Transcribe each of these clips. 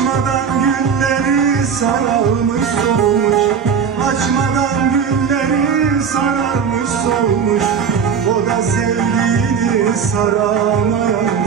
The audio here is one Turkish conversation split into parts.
Açmadan günleri sararmış solmuş Açmadan günleri sararmış solmuş O da sevdiğini saramayan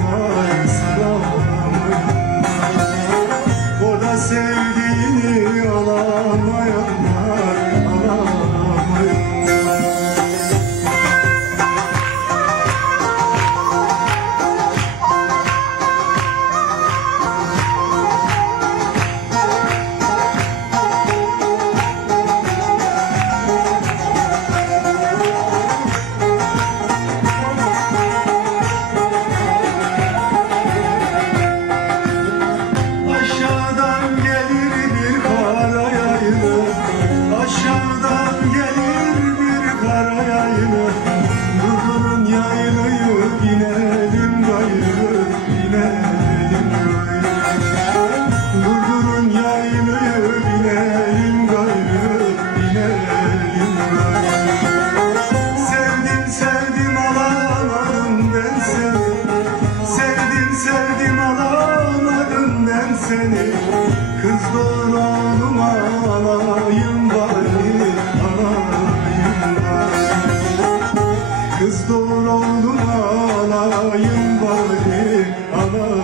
seni Kız doğur oğlum alayım bari Alayım bari. Kız doğur oğlum alayım bari Alayım